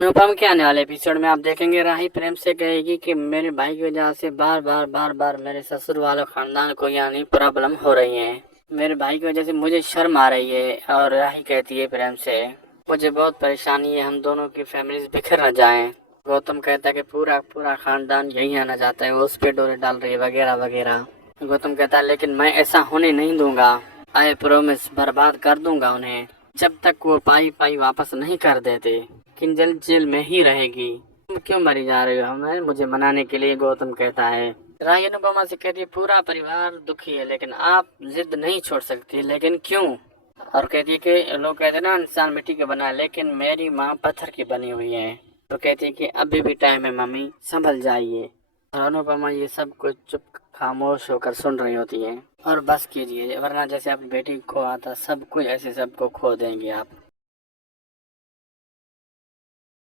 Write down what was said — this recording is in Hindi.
अनुपम के आने वाले एपिसोड में आप देखेंगे राही प्रेम से कहेगी कि मेरे भाई की वजह से बार बार मेरे ससुर वालों खानदान को यानी प्रॉब्लम हो रही है। मेरे भाई की वजह से मुझे शर्म आ रही है। और राही कहती है प्रेम से मुझे बहुत परेशानी है, हम दोनों की फैमिलीज बिखर न जाएं। गौतम कहता है कि पूरा पूरा खानदान यही आना चाहता है, वो उस पे डोरे डाल रही है वगैरह वगैरह। गौतम कहता है लेकिन मैं ऐसा होने नहीं दूंगा, आई प्रॉमिस, बर्बाद कर दूंगा उन्हें जब तक वो पाई पाई वापस नहीं कर देते। किंजल जेल में ही रहेगी। तुम क्यों मरी जा रही हो हमें मुझे मनाने के लिए, गौतम कहता है। राही अनुपमा से कहती है पूरा परिवार दुखी है लेकिन आप जिद नहीं छोड़ सकती, लेकिन क्यों? और कहती है कि लोग कहते हैं ना इंसान मिट्टी के बना है, लेकिन मेरी माँ पत्थर की बनी हुई है। तो कहती है कि अभी भी टाइम है मम्मी, संभल जाइए। और अनुपमा ये सब कुछ चुप खामोश होकर सुन रही होती है। और बस कीजिए वरना जैसे अपनी बेटी को आता सब कुछ ऐसे सबको खो देंगे आप।